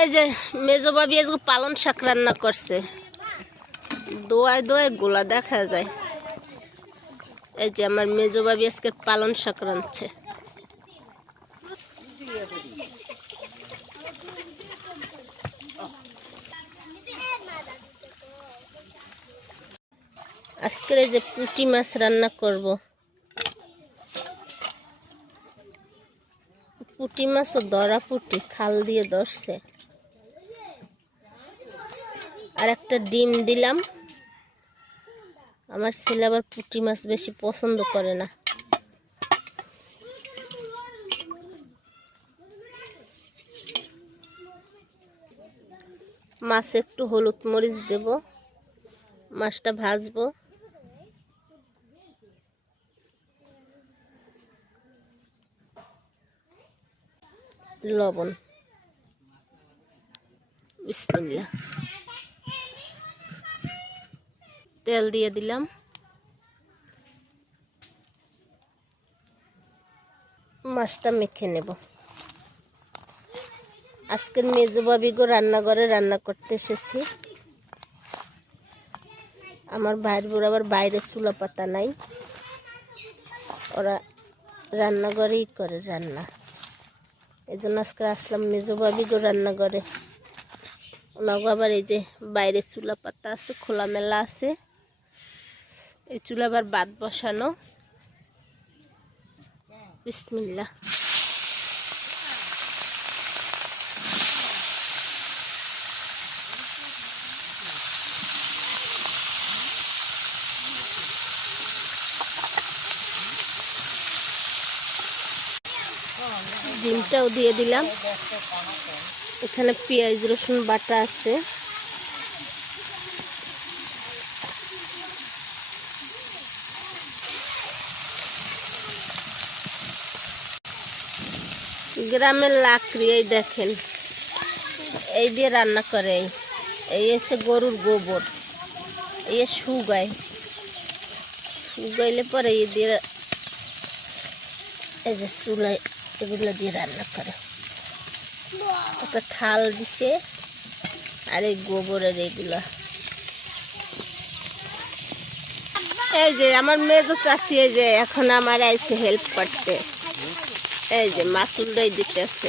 এই যে মেজো বাবি আজকে পালন শাক রান্না করছে। দোয়ায় দোয়ায় গোলা দেখা যায়। এই যে আমার মেজো বাবি আজকে পালন শাক রাঁধছে। আজকের এই যে পুঁটি মাছ রান্না করব। পুঁটি মাছও দরা পুঁটি, খাল দিয়ে ধরছে। আর একটা ডিম দিলাম। আমার ছেলে আবার পুঁটি মাছ বেশি পছন্দ করে না। মাছে একটু হলুদ মরিচ দেব, মাছটা ভাজবো। লবণ। বিসমিল্লাহ। তেল দিয়ে দিলাম। মাছটা মেখে নেব। আজকের মেজো বাবিগো রান্নাঘরে রান্না করতে এসেছি। আমার ভাইয়ের বোর আবার বাইরে চুলা পাতা নাই। ওরা রান্নাঘরেই করে রান্না। এই জন্য আজকে আসলাম মেজো বাবিগো রান্নাঘরে। ওনাগো আবার এই যে বাইরে চুলা পাতা আছে, খোলামেলা আছে। এই চুলা আবার বাদ বসানো। বিসমিল্লা ডিমটাও দিয়ে দিলাম। এখানে পেঁয়াজ, রসুন বাটা আছে। গ্রামের লাকড়ি, এই দেখেন। এই দিয়ে রান্না করে এই। এসে গরুর গোবর। এই শুগায়। শুগাইলে পরে এই দিয়ে এই যে চুলায় এগুলো দিয়ে রান্না করে। একটা ঠাল দিছে আর এই গোবরের এইগুলো এই যে আমার মেজো চাষি, এই যে এখন আমার আইসে হেল্প করতে। এই যে মাসুলটাই দিতে আছে।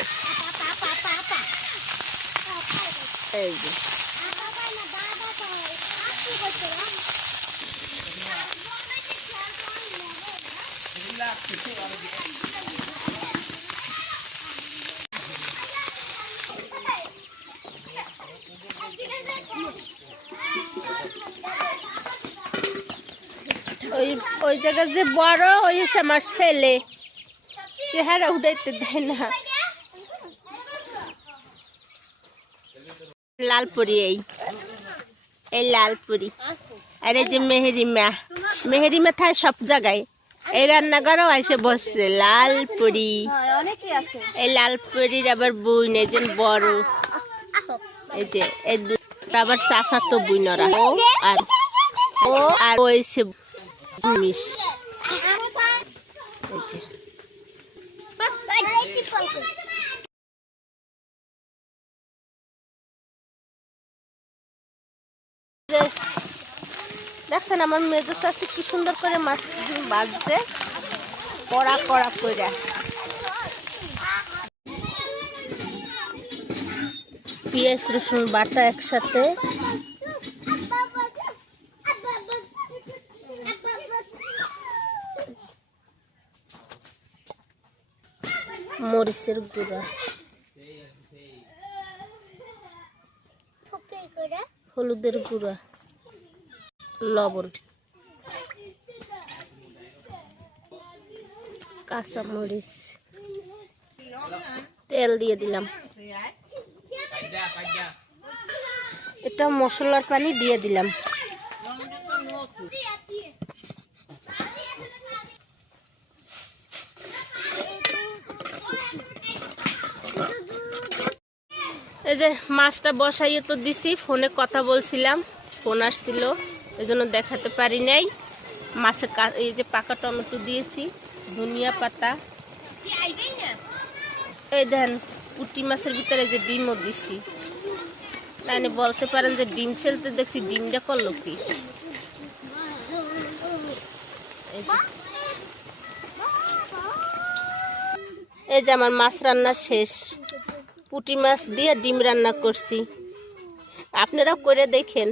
এই যে। ওই ওই জায়গায় যে বড়, ওই হচ্ছে আমার ছেলে। চেহারা উঠাইতে দেয় না। লালপুরি এই। এই লালপুরি। আর এই যে মেহেরিমা মেহেরিমা থাকে সব জায়গায়। এই রান্নাঘরও এসে বসছে। লালপুরি। এই লালপুরির আবার বই নেই যে বড়। এই যে, এই আবার চাষা তো বুইনরা ও আর ও আর ওই দেখছেন আমার মেজো চাষি কি সুন্দর করে মাছ বাজছে। কড়া কড়া করে পেঁয়াজ, রসুন, বাটা একসাথে। মরিচের গুঁড়া। হলুদের গুঁড়া। লবণ। কাঁচা মরিচ। তেল দিয়ে দিলাম। এটা মশলার পানি দিয়ে দিলাম। এই যে মাছটা বসাইয়ে তো দিছি, ফোনে কথা বলছিলাম, ফোন আসছিল এই জন্য দেখাতে পারি নাই। মাছে এই যে পাকা টমেটো দিয়েছি, ধনিয়া পাতা। এই দেন, পুঁটি মাছের ভিতরে যে ডিমও দিচ্ছি তাই বলতে পারেন যে ডিম সেলতে দেখছি ডিমটা করল কি? এই যে আমার মাছ রান্না শেষ। পুঁটি মাছ দিয়ে ডিম রান্না করছি। আপনারাও করে দেখেন।